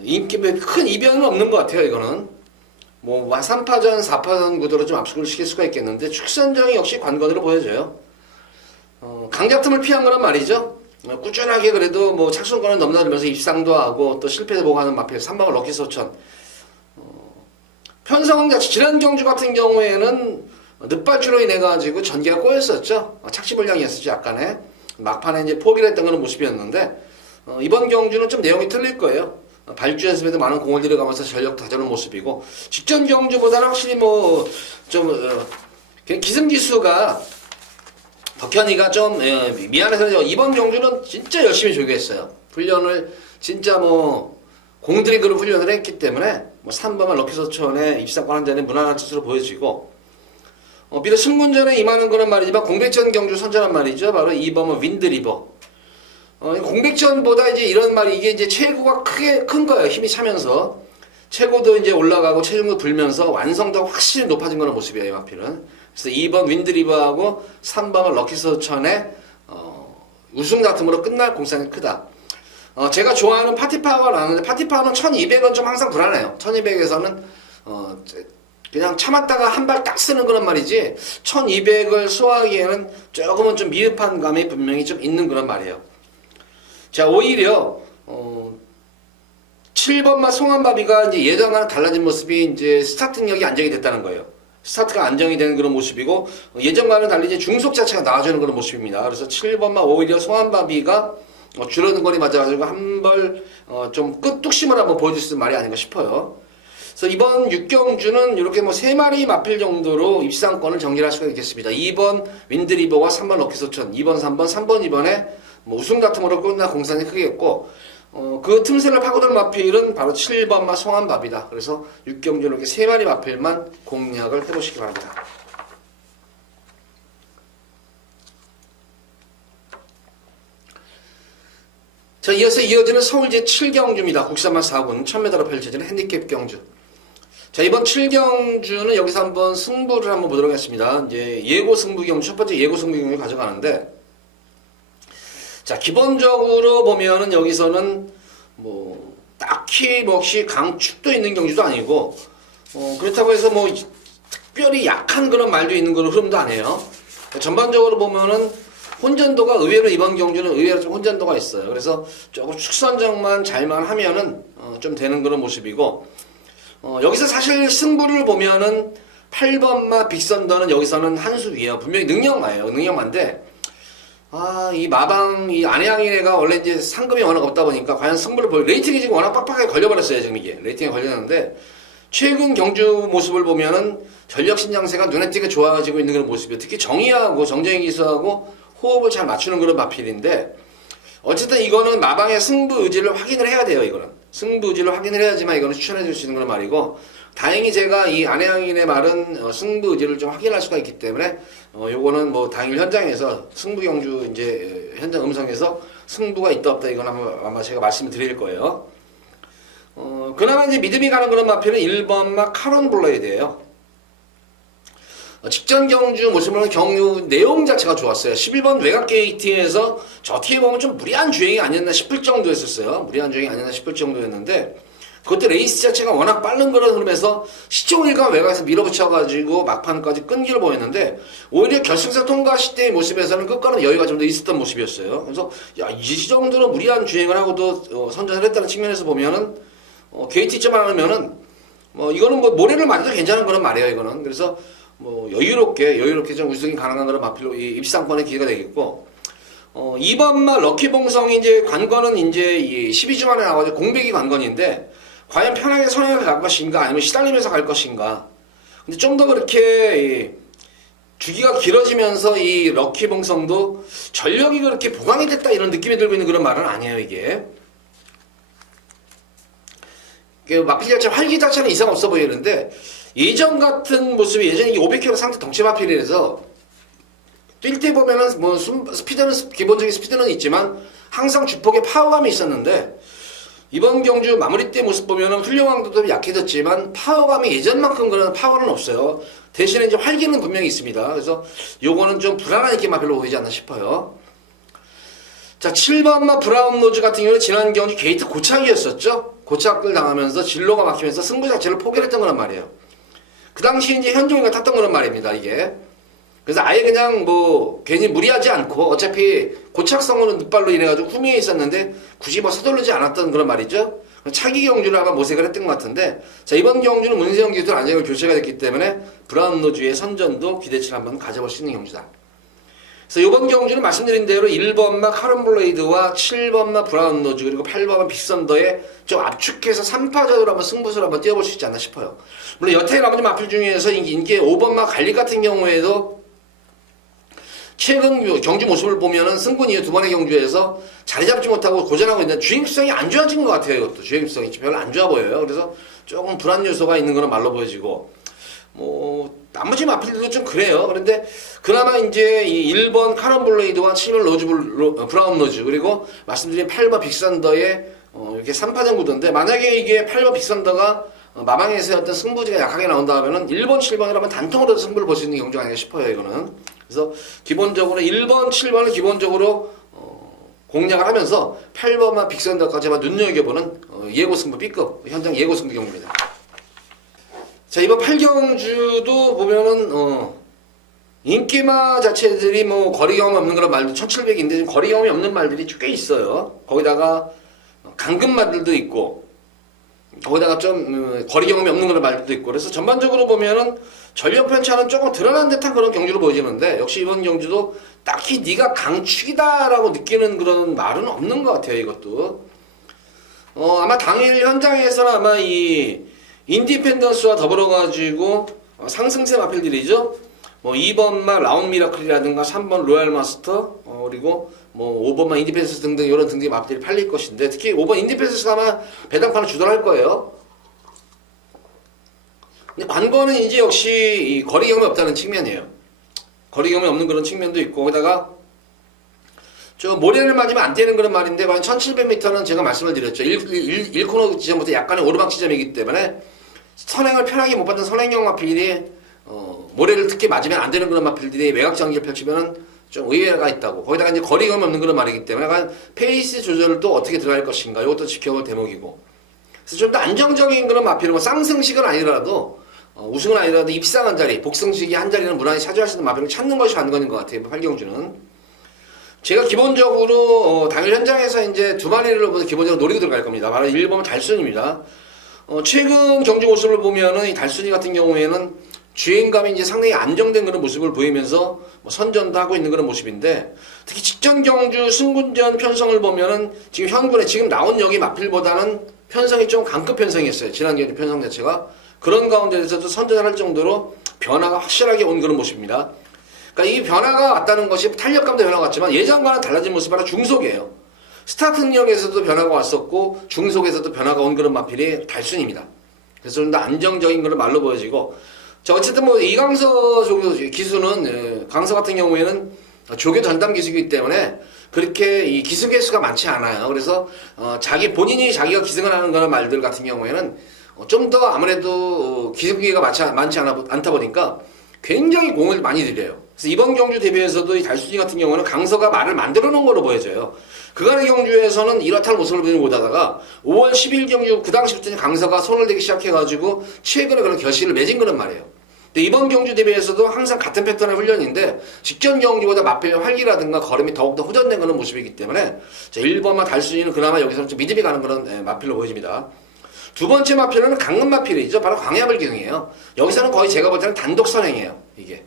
인기 큰 이변은 없는 것 같아요. 이거는 뭐 3파전, 4파전 구도로 좀 압축을 시킬 수가 있겠는데 축선정이 역시 관건으로 보여져요. 강자 틈을 피한 거란 말이죠. 꾸준하게 그래도 뭐 착순권을 넘나들면서 입상도 하고 또 실패도 보고 하는 마필 3방울 럭키소천. 편성은 자체 지난 경주 같은 경우에는 늦발주로 인해 가지고 전개가 꼬였었죠. 착지불량이었었죠. 약간의 막판에 이제 포기를 했던 그런 모습이었는데 이번 경주는 좀 내용이 틀릴 거예요. 발주 연습에도 많은 공을 들여가면서 전력 다져는 모습이고 직전 경주보다는 확실히 뭐 좀 기승기수가 덕현이가 좀 미안해서 이번 경주는 진짜 열심히 조교했어요. 훈련을 진짜 뭐 공들이 그런 훈련을 했기 때문에 뭐 3번만 럭키소천에 입상권 한 잔에 무난한 뜻으로 보여지고 비록 승문전에 임하는 거란 말이지만 공백전 경주 선전한 말이죠. 바로 2번은 윈드리버. 공백전보다 이제 이런 말이 이게 이제 최고가 크게 큰 거예요. 힘이 차면서. 최고도 이제 올라가고 체중도 불면서 완성도가 확실히 높아진 거는 모습이에요, 이 마필은. 그래서 2번 윈드리버하고 3번은 럭키서천의 우승 다툼으로 끝날 공산이 크다. 제가 좋아하는 파티파워가 나왔는데 파티파워는 1200은 좀 항상 불안해요. 1200에서는 그냥 참았다가 한 발 딱 쓰는 그런 말이지 1200을 소화하기에는 조금은 좀 미흡한 감이 분명히 좀 있는 그런 말이에요. 자, 오히려 7번마 송한바비가 이제 예전과는 달라진 모습이 이제 스타트 능력이 안정이 됐다는 거예요. 스타트가 안정이 되는 그런 모습이고 예전과는 달리 이제 중속 자체가 나아지는 그런 모습입니다. 그래서 7번마 오히려 송한바비가 줄어든 거리 맞아가지고 한 발 좀 끝뚝심을 한번 보여줄 수 있는 말이 아닌가 싶어요. 그래서 이번 6경주는 이렇게 뭐 3마리 마필 정도로 입상권을 정리할 수가 있겠습니다. 2번 윈드리버와 3번 럭키서천, 2번, 3번, 3번, 2번에 뭐 우승 다툼으로 끝날 공산이 크겠고 그 틈새를 파고들 마필은 바로 7번마 송한바비다. 그래서 6경주 이렇게 3마리 마필만 공략을 해보시기 바랍니다. 자, 이어서 이어지는 서울 제7경주입니다. 국산만 4군 1000m로 펼쳐지는 핸디캡 경주. 자, 이번 7경주는 여기서 한번 승부를 한번 보도록 하겠습니다. 이제 예고 승부 경주, 첫 번째 예고 승부 경주 가져가는데, 자, 기본적으로 보면은 여기서는 뭐 딱히 몫이 강축도 있는 경주도 아니고, 그렇다고 해서 뭐 특별히 약한 그런 말도 있는 그런 흐름도 아니에요. 전반적으로 보면은 혼전도가 의외로 이번 경주는 의외로 좀 혼전도가 있어요. 그래서 조금 축선정만 잘만 하면은 좀 되는 그런 모습이고, 여기서 사실 승부를 보면은 8번마 빅선더는 여기서는 한 수 위에요. 분명히 능력마예요. 능력마인데 이 마방 이 안해양이네가 원래 이제 상금이 워낙 없다 보니까 과연 승부를 볼 레이팅이 지금 워낙 빡빡하게 걸려버렸어요. 지금 이게 레이팅이 걸렸는데 최근 경주 모습을 보면은 전력 신장세가 눈에 띄게 좋아지고 있는 그런 모습이에요. 특히 정의하고 정재인 기수하고 호흡을 잘 맞추는 그런 마필인데 어쨌든 이거는 마방의 승부 의지를 확인을 해야 돼요. 이거는 승부 의지를 확인을 해야지만 이거는 추천해 줄 수 있는 그런 말이고 다행히 제가 이 안해양인의 말은 승부 의지를 좀 확인할 수가 있기 때문에 요거는 뭐 당일 현장에서 승부 경주 이제 현장 음성에서 승부가 있다 없다 이건 아마 제가 말씀을 드릴 거예요. 그나마 이제 믿음이 가는 그런 마필은 1번마 카론 블레이드예요. 직전 경주 모습은 경주 내용 자체가 좋았어요. 11번 외곽 게이트에서 저 어떻게 보면 좀 무리한 주행이 아니었나 싶을 정도였었어요. 무리한 주행이 아니었나 싶을 정도였는데 그것도 레이스 자체가 워낙 빠른 그런 흐름에서 시종일관 외곽에서 밀어붙여가지고 막판까지 끈기를 보였는데 오히려 결승선 통과 시대의 모습에서는 끝까지 여유가 좀 더 있었던 모습이었어요. 그래서 이 정도로 무리한 주행을 하고도 선전을 했다는 측면에서 보면은 게이트점 하면은 이거는 뭐 모래를 맞아도 괜찮은 그런 말이에요. 이거는 그래서 뭐 여유롭게 좀 우승이 가능한 그런 마필로 입상권의 기회가 되겠고 2번마 럭키봉성이 이제 관건은 이제 12주 만에 나와서 공백이 관건인데 과연 편하게 선행을 갈 것인가 아니면 시달리면서 갈 것인가. 근데 좀 더 그렇게 주기가 길어지면서 이 럭키봉성도 전력이 그렇게 보강이 됐다 이런 느낌이 들고 있는 그런 말은 아니에요. 이게 마필 자체 활기 자체는 이상 없어 보이는데 예전 같은 모습이 예전에 500km 상태 덩치 마필이라서 뛸 때 보면은 뭐 스피드는 기본적인 스피드는 있지만 항상 주폭에 파워감이 있었는데 이번 경주 마무리 때 모습 보면은 훌륭함도 약해졌지만 파워감이 예전만큼 그런 파워는 없어요. 대신에 이제 활기는 분명히 있습니다. 그래서 요거는 좀 불안한 느낌만 별로 보이지 않나 싶어요. 자, 7번마 브라운 노즈 같은 경우는 지난 경주 게이트 고착이었었죠. 고착을 당하면서 진로가 막히면서 승부 자체를 포기했던 거란 말이에요. 그 당시 이제 현종이가 탔던 그런 말입니다, 이게. 그래서 아예 그냥 뭐 괜히 무리하지 않고 어차피 고착성으로 늑발로 인해가지고 후미에 있었는데 굳이 뭐 서두르지 않았던 그런 말이죠. 차기 경주를 아마 모색을 했던 것 같은데 자, 이번 경주는 문세영 기수도 안정을 교체가 됐기 때문에 브라운 노즈의 선전도 기대치를 한번 가져볼 수 있는 경주다. 그래서 이번 경주는 말씀드린 대로 1번마 카론 블레이드와 7번마 브라운 노즈 그리고 8번마 빅선더에 좀 압축해서 3파전으로 한번 승부수를 한번 뛰어볼 수 있지 않나 싶어요. 물론 여태의 나머지 마필 중에서 인기의 5번마 갈릭 같은 경우에도 최근 경주 모습을 보면은 승분 이후 두 번의 경주에서 자리 잡지 못하고 고전하고 있는데 주행수성이 안 좋아진 것 같아요. 이것도 주행수성이 별로 안 좋아 보여요. 그래서 조금 불안 요소가 있는 그런 말로 보여지고 나머지 마필들도 좀 그래요. 그런데 그나마 이제 이 1번 카런 블레이드와 7번 브라운 로즈 그리고 말씀드린 8번 빅산더의 이렇게 3파전 구도인데 만약에 이게 8번 빅산더가 마방에서의 어떤 승부지가 약하게 나온다 하면은 1번, 7번이라면 단통으로 승부를 볼 수 있는 경주가 아닌가 싶어요, 이거는. 그래서 기본적으로 1번, 7번을 기본적으로 공략을 하면서 8번만 빅산더까지만 눈여겨보는 예고 승부 B급 현장 예고 승부 경주입니다. 자, 이번 8경주도 보면은 인기마 자체들이 거리 경험 없는 그런 말도 1700인데 거리 경험이 없는 말들이 꽤 있어요. 거기다가 강금말들도 있고 거기다가 좀 거리 경험이 없는 그런 말들도 있고 그래서 전반적으로 보면은 전력 편차는 조금 드러난 듯한 그런 경주로 보여지는데 역시 이번 경주도 딱히 네가 강축이다라고 느끼는 그런 말은 없는 것 같아요. 이것도 아마 당일 현장에서는 아마 이 인디펜던스와 더불어 가지고 상승세 마필들이죠. 2번만 라운 미라클이라든가 3번 로얄 마스터 그리고 5번만 인디펜던스 등등 이런 등등의 마필들이 팔릴 것인데 특히 5번 인디펜던스가 아마 배당판을 주도할 거예요. 근데 관건은 이제 역시 이 거리 경험이 없다는 측면이에요. 거리 경험이 없는 그런 측면도 있고 거기다가 저 모래를 맞으면 안 되는 그런 말인데 1700m는 제가 말씀을 드렸죠. 1코너 지점부터 약간의 오르막 지점이기 때문에 선행을 편하게 못 받는 선행형 마필이 모래를 특히 맞으면 안 되는 그런 마필들이 외곽 장기를 펼치면은 좀 의외가 있다고. 거기다가 이제 거리감이 없는 그런 말이기 때문에 약간 페이스 조절을 또 어떻게 들어갈 것인가 이것도 지켜볼 대목이고. 그래서 좀 더 안정적인 그런 마필은 쌍승식은 아니더라도 우승은 아니더라도 입상한 자리, 복승식이 한 자리는 무난히 차지할 수 있는 마필을 찾는 것이 관건인 것 같아요. 8경주는. 제가 기본적으로 당일 현장에서 이제 두 마리를 기본적으로 노리고 들어갈 겁니다. 바로 1번은 달순입니다. 최근 경주 모습을 보면은 이 달순이 같은 경우에는 주행감이 이제 상당히 안정된 그런 모습을 보이면서 선전도 하고 있는 그런 모습인데 특히 직전 경주 승군전 편성을 보면은 지금 현군에 지금 나온 역이 마필보다는 편성이 좀 강급 편성이었어요. 지난 경주 편성 자체가 그런 가운데서도 선전을 할 정도로 변화가 확실하게 온 그런 모습입니다. 그러니까 이 변화가 왔다는 것이 탄력감도 변화가 왔지만 예전과는 달라진 모습이 바로 중속이에요. 스타트 능력에서도 변화가 왔었고 중속에서도 변화가 온 그런 마필이 달순입니다. 그래서 좀 더 안정적인 그런 말로 보여지고 자 어쨌든 이강서 기수는 강서 같은 경우에는 조교 전담 기수이기 때문에 그렇게 이 기승 개수가 많지 않아요. 그래서 본인이 자기가 기승을 하는 그런 말들 같은 경우에는 좀 더 아무래도 기승기가 많지 않다 보니까 굉장히 공을 많이 들여요. 그래서 이번 경주 대비해서도 이 달순이 같은 경우는 강서가 말을 만들어 놓은 걸로 보여져요. 그간의 경주에서는 이렇다는 모습을 보지 못하다가 5월 10일 경주 그 당시부터 강서가 손을 대기 시작해가지고 최근에 그런 결실을 맺은 그런 말이에요. 근데 이번 경주 대비해서도 항상 같은 패턴의 훈련인데 직전 경주보다 마필의 활기라든가 걸음이 더욱더 호전된 그런 모습이기 때문에 1번만 달순이는 그나마 여기서는 좀 믿음이 가는 그런 마필로 보여집니다. 두 번째 마필은 강릉 마필이죠. 바로 광야불기둥이에요. 여기서는 거의 제가 볼 때는 단독 선행이에요. 이게.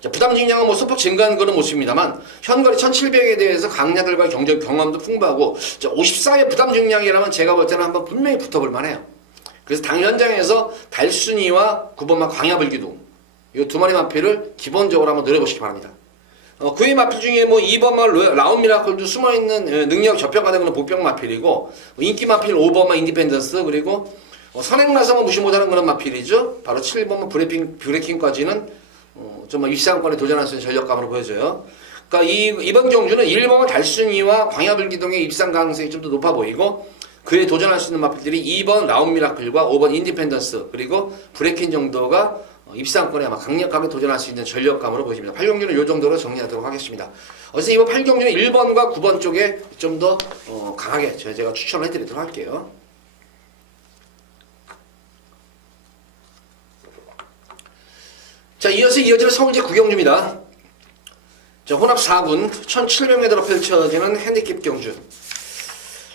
자, 부담 증량은 소폭 증가한 그런 모습입니다만 현거리 1700에 대해서 강야들과의 경험도 풍부하고 54의 부담 증량이라면 제가 볼 때는 한번 분명히 붙어볼 만해요. 그래서 당 현장에서 달순이와 9번마 광야불기둥 이 두 마리 마필을 기본적으로 한번 노려보시기 바랍니다. 그의 마필 중에 2번마 라운 미라클도 숨어있는 능력 저평가된 그런 복병 마필이고 인기 마필 5번마 인디펜던스 그리고 선행나성은 무시 못하는 그런 마필이죠. 바로 7번마 브레이킹까지는 좀 입상권에 도전할 수 있는 전력감으로 보여져요. 그러니까 이번 경주는 1번은 달순이와 광야불기둥의 입상 가능성이 좀 더 높아 보이고 그에 도전할 수 있는 마필들이 2번 라운 미라클과 5번 인디펜던스 그리고 브레이킹 정도가 입상권에 아마 강력하게 도전할 수 있는 전력감으로 보여집니다. 8경주는 이 정도로 정리하도록 하겠습니다. 그래서 이번 8경주는 1번과 9번 쪽에 좀 더 강하게 제가 추천을 해드리도록 할게요. 자, 이어서 이어질 서울제 9경주입니다. 자, 혼합 4군 1700m로 펼쳐지는 핸디캡 경주.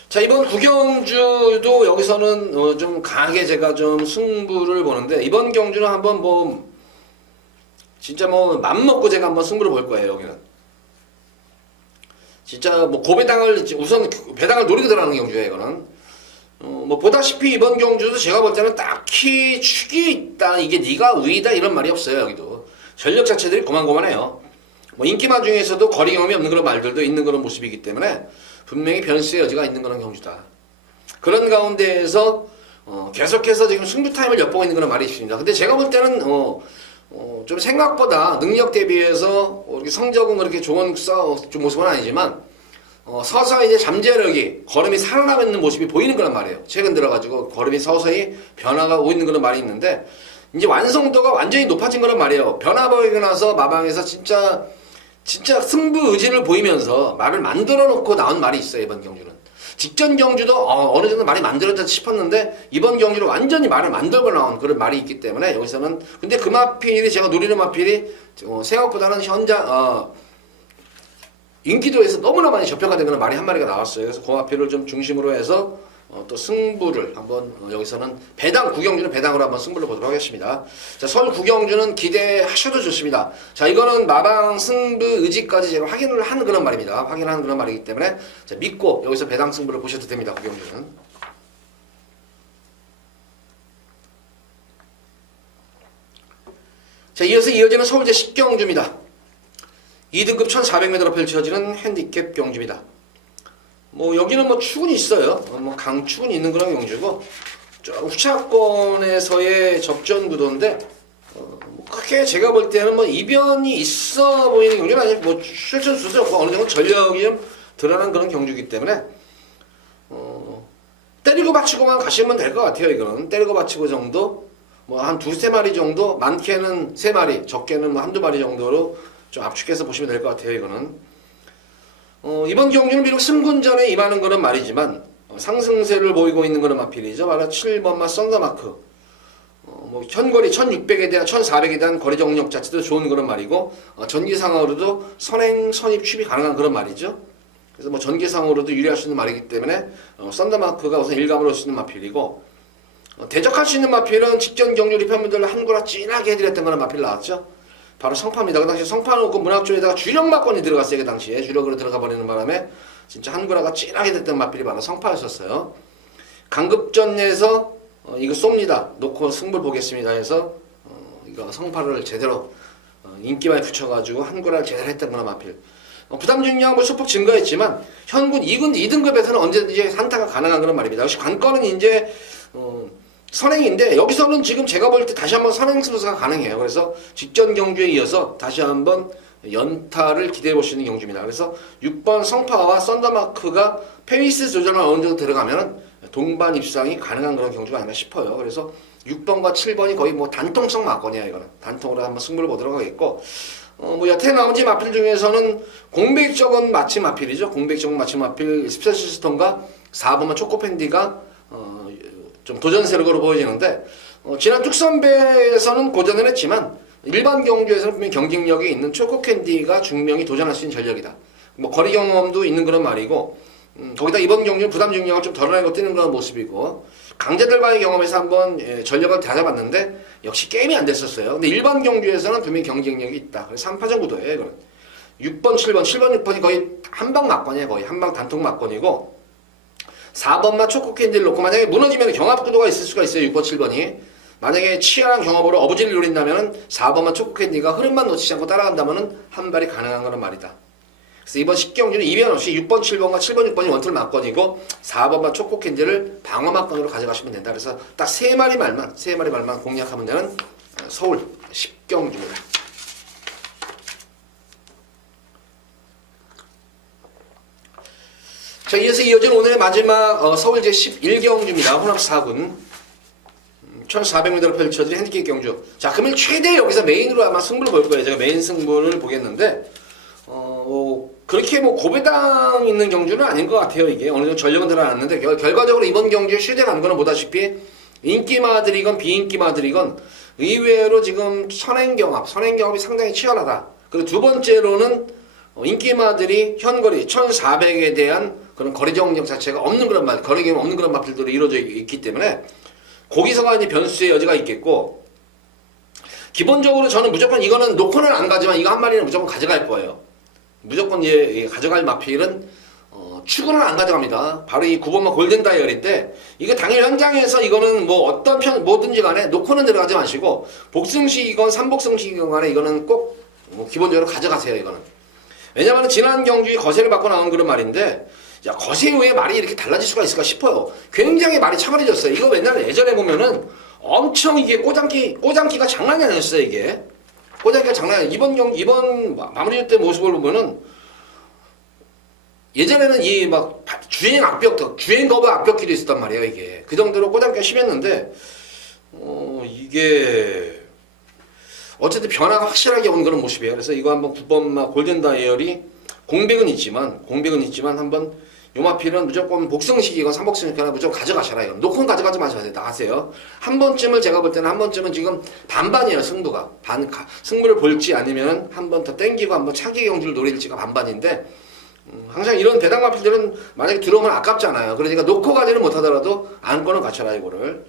자, 이번 9경주도 여기서는 좀 강하게 제가 좀 승부를 보는데 이번 경주는 한번 진짜 맘먹고 제가 한번 승부를 볼 거예요. 여기는 진짜 고배당을 우선 배당을 노리고 들어가는 경주예요. 이거는 보다시피 이번 경주도 제가 볼 때는 딱히 축이 있다, 이게 네가 우위다 이런 말이 없어요. 여기도 전력 자체들이 고만고만해요. 인기만 중에서도 거리 경험이 없는 그런 말들도 있는 그런 모습이기 때문에 분명히 변수의 여지가 있는 그런 경주다. 그런 가운데에서 계속해서 지금 승부 타임을 엿보고 있는 그런 말이 있습니다. 근데 제가 볼 때는 좀 생각보다 능력 대비해서 이렇게 성적은 그렇게 좋은 좀 모습은 아니지만 서서히 이제 잠재력이 걸음이 살아나고 있는 모습이 보이는 거란 말이에요. 최근 들어가지고 걸음이 서서히 변화가 오고 있는 그런 말이 있는데 이제 완성도가 완전히 높아진 거란 말이에요. 변화 보이고 나서 마방에서 진짜 승부 의지를 보이면서 말을 만들어 놓고 나온 말이 있어요. 이번 경주는. 직전 경주도 어느 정도 말이 만들어졌다 싶었는데 이번 경주로 완전히 말을 만들고 나온 그런 말이 있기 때문에 여기서는 근데 그 마필이 제가 노리는 마필이 생각보다는 현장 인기도에서 너무나 많이 접혀가 되는 말이 한 마리가 나왔어요. 그래서 그 마필을 좀 중심으로 해서 또 승부를 한번 여기서는 배당 구경주는 배당으로 한번 승부를 보도록 하겠습니다. 자, 서울 구경주는 기대하셔도 좋습니다. 자, 이거는 마방 승부 의지까지 제가 확인을 하는 그런 말입니다. 확인하는 그런 말이기 때문에 자, 믿고 여기서 배당 승부를 보셔도 됩니다. 구경주는. 자, 이어서 이어지는 서울제 10경주입니다. 2등급 1400m로 펼쳐지는 핸디캡 경주입니다. 여기는 축은 있어요. 강축은 있는 그런 경주고, 후차권에서의 접전 구도인데, 크게 제가 볼 때는 이변이 있어 보이는 경주는 아니고, 출전 수도 없고, 어느 정도 전력이 좀 드러난 그런 경주이기 때문에, 때리고 받치고만 가시면 될 것 같아요, 이거는. 때리고 받치고 정도, 한 두세 마리 정도, 많게는 세 마리, 적게는 한두 마리 정도로 좀 압축해서 보시면 될 것 같아요, 이거는. 이번 경주는 비록 승군전에 임하는 그런 말이지만 상승세를 보이고 있는 그런 마필이죠. 바로 7번마 썬더마크. 현거리 1600에 대한 1400에 대한 거리 정력 자체도 좋은 그런 말이고 전기상으로도 선행 선입 취입이 가능한 그런 말이죠. 그래서 전기상으로도 유리할 수 있는 말이기 때문에 썬더마크가 우선 일감으로 할 수 있는 마필이고 대적할 수 있는 마필은 직전 경주 리편분들 한구라 진하게 해드렸던 그런 마필 나왔죠. 바로 성파입니다. 그 당시 성파 놓고 문학 쪽에다가 주력 막건이 들어갔어요. 그 당시에 주력으로 들어가 버리는 바람에 진짜 한구라가 진하게 됐던 마필이 바로 성파였었어요. 강급전에서 이거 쏩니다. 놓고 승부를 보겠습니다 해서 이거 성파를 제대로 인기만 붙여가지고 한구라를 제대로 했던 그런 마필. 부담 중량 소폭 증가했지만 현군 2등급에서는 언제든지 산타가 가능한 그런 말입니다. 역시 관건은 이제 선행인데 여기서는 지금 제가 볼 때 다시 한번 선행 승부가 가능해요. 그래서 직전 경주에 이어서 다시 한번 연타를 기대해 볼 수 있는 경주입니다. 그래서 6번 성파와 썬더마크가 페이스 조절만 어느 정도 들어가면 동반 입상이 가능한 그런 경주가 아닌가 싶어요. 그래서 6번과 7번이 거의 단통성 막건이야. 이거는 단통으로 한번 승부를 보도록 하겠고 여태 나머지 마필 중에서는 공백적은 마침 마필이죠. 공백적은 마침 마필 스페셜시스톤과 4번만 초코팬디가 좀 도전 세력으로 보여지는데 지난 뚝선배에서는 고전을 했지만 일반 경주에서는 분명히 경쟁력이 있는 초코캔디가 중명이 도전할 수 있는 전력이다. 거리 경험도 있는 그런 말이고 거기다 이번 경주는 부담 중량을 좀 덜어내고 뛰는 그런 모습이고 강자들과의 경험에서 한번 전력을 다잡았는데 역시 게임이 안 됐었어요. 근데 일반 경주에서는 분명히 경쟁력이 있다. 그래서 3파전 구도예요. 이거는 6번, 7번, 6번이 거의 한방 막건이에요. 거의 한방 단통 막건이고 4번만 초코캔디를 놓고 만약에 무너지면 경합구도가 있을 수가 있어요. 6번, 7번이. 만약에 치열한 경험으로 어부지를 노린다면 4번만 초코캔디가 흐름만 놓치지 않고 따라간다면 한 발이 가능한 거는 말이다. 그래서 이번 10경주는 이변 없이 6번, 7번과 7번, 6번이 원툴 막건이고 4번만 초코캔디를 방어 막건으로 가져가시면 된다. 그래서 딱 3마리 말만 공략하면 되는 서울 10경주입니다. 자, 이어서 이어진 오늘의 마지막 서울제 11경주입니다. 혼합 4군 1400m로 펼쳐진 핸디캡 경주. 자, 그러면 최대 여기서 메인으로 아마 승부를 볼 거예요. 제가 메인 승부를 보겠는데 그렇게 고배당 있는 경주는 아닌 것 같아요. 이게 어느 정도 전력은 드러났는데 결과적으로 이번 경주에 최대가 거는 보다시피 인기마들이건 비인기마들이건 의외로 지금 선행 경합이 상당히 치열하다. 그리고 두 번째로는 인기마들이 현거리 1400에 대한 그런 거리 정력 자체가 없는 그런 거리 경험 없는 그런 마필들로 이루어져 있기 때문에 거기서가 이제 변수의 여지가 있겠고 기본적으로 저는 무조건 이거는 놓고는 안 가지만 이거 한 마리는 무조건 가져갈 거예요. 무조건 가져갈 마필은 추구는 안 가져갑니다. 바로 이 9번마 골든 다이어리인데 이거 당일 현장에서 이거는 어떤 편 뭐든지 간에 놓고는 들어가지 마시고 복승식이건 삼복승식이건 간에 이거는 꼭 기본적으로 가져가세요. 이거는 왜냐면 지난 경주에 거세를 받고 나온 그런 말인데 야, 거세 후에 말이 이렇게 달라질 수가 있을까 싶어요. 굉장히 말이 차분해졌어요. 이거 옛날에 예전에 보면은 엄청 이게 꼬장기가 장난이 아니었어요, 이게. 꼬장기가 장난이 아니에요. 이번 마무리 때 모습을 보면은 예전에는 이 막 주행 거부 악벽기도 있었단 말이에요, 이게. 그 정도로 꼬장기가 심했는데, 이게, 어쨌든 변화가 확실하게 온 그런 모습이에요. 그래서 이거 한번 9번 골든 다이얼이 공백은 있지만 한번 요 마필은 무조건 복승식이건 삼복승식이건 무조건 가져가셔라. 이거 놓고는 가져가지 마세요. 나가세요. 한 번쯤을 제가 볼 때는 한 번쯤은 지금 반반이에요. 승부가. 승부를 볼지 아니면 한 번 더 땡기고 한번 차기 경주를 노릴지가 반반인데, 항상 이런 배당 마필들은 만약에 들어오면 아깝잖아요. 그러니까 놓고 가지는 못하더라도 안고는 갖춰라, 이거를.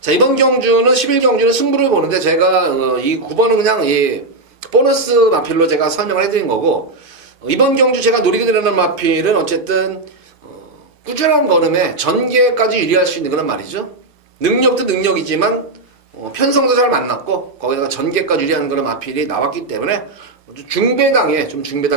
자, 이번 경주는 11경주는 승부를 보는데 제가 이 9번은 그냥 이 보너스 마필로 제가 설명을 해드린 거고, 이번 경주 제가 노리게 되는 마필은 어쨌든 꾸준한 걸음에 전개까지 유리할 수 있는 그런 말이죠. 능력도 능력이지만 편성도 잘 만났고 거기다가 전개까지 유리한 그런 마필이 나왔기 때문에 중배당에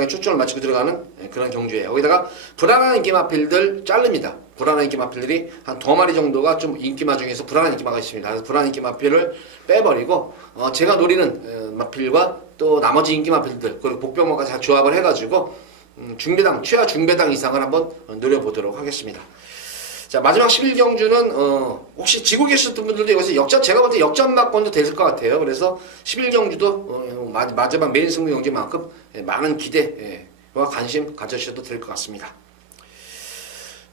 초점을 맞추고 들어가는 그런 경주예요. 거기다가 불안한 인기 마필들 자릅니다. 불안한 인기 마필들이 한 2마리 정도가 좀 인기마 중에서 불안한 인기마가 있습니다. 그래서 불안한 인기 마필을 빼버리고 제가 노리는 마필과 또 나머지 인기 마필들 그리고 복병마가 잘 조합을 해가지고 중배당, 최하 중배당 이상을 한번 노려보도록 하겠습니다. 자, 마지막 11경주는 혹시 지고 계셨던 분들도 여기서 제가 볼 때 역전막권도 됐을 것 같아요. 그래서 11경주도 마지막 메인 승부 경기만큼 많은 기대와 관심 가져주셔도 될 것 같습니다.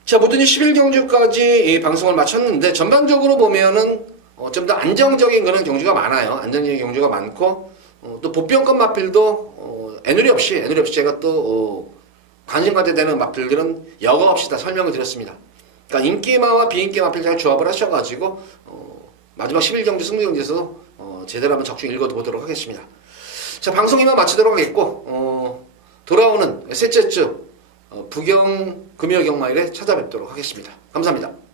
자, 모든 11경주까지 방송을 마쳤는데 전반적으로 보면은 좀 더 안정적인 그런 경주가 많아요. 안정적인 경주가 많고 또 보병권 마필도 애누리 없이 제가 또 관심 가져야 되는 마필들은 여과 없이 다 설명을 드렸습니다. 그러니까 인기마와 비인기 마필 잘 조합을 하셔가지고 마지막 11경주 승부경주에서 제대로 한번 적중 읽어보도록 하겠습니다. 자, 방송 이만 마치도록 하겠고 돌아오는 셋째 주 부경 금요경마일에 찾아뵙도록 하겠습니다. 감사합니다.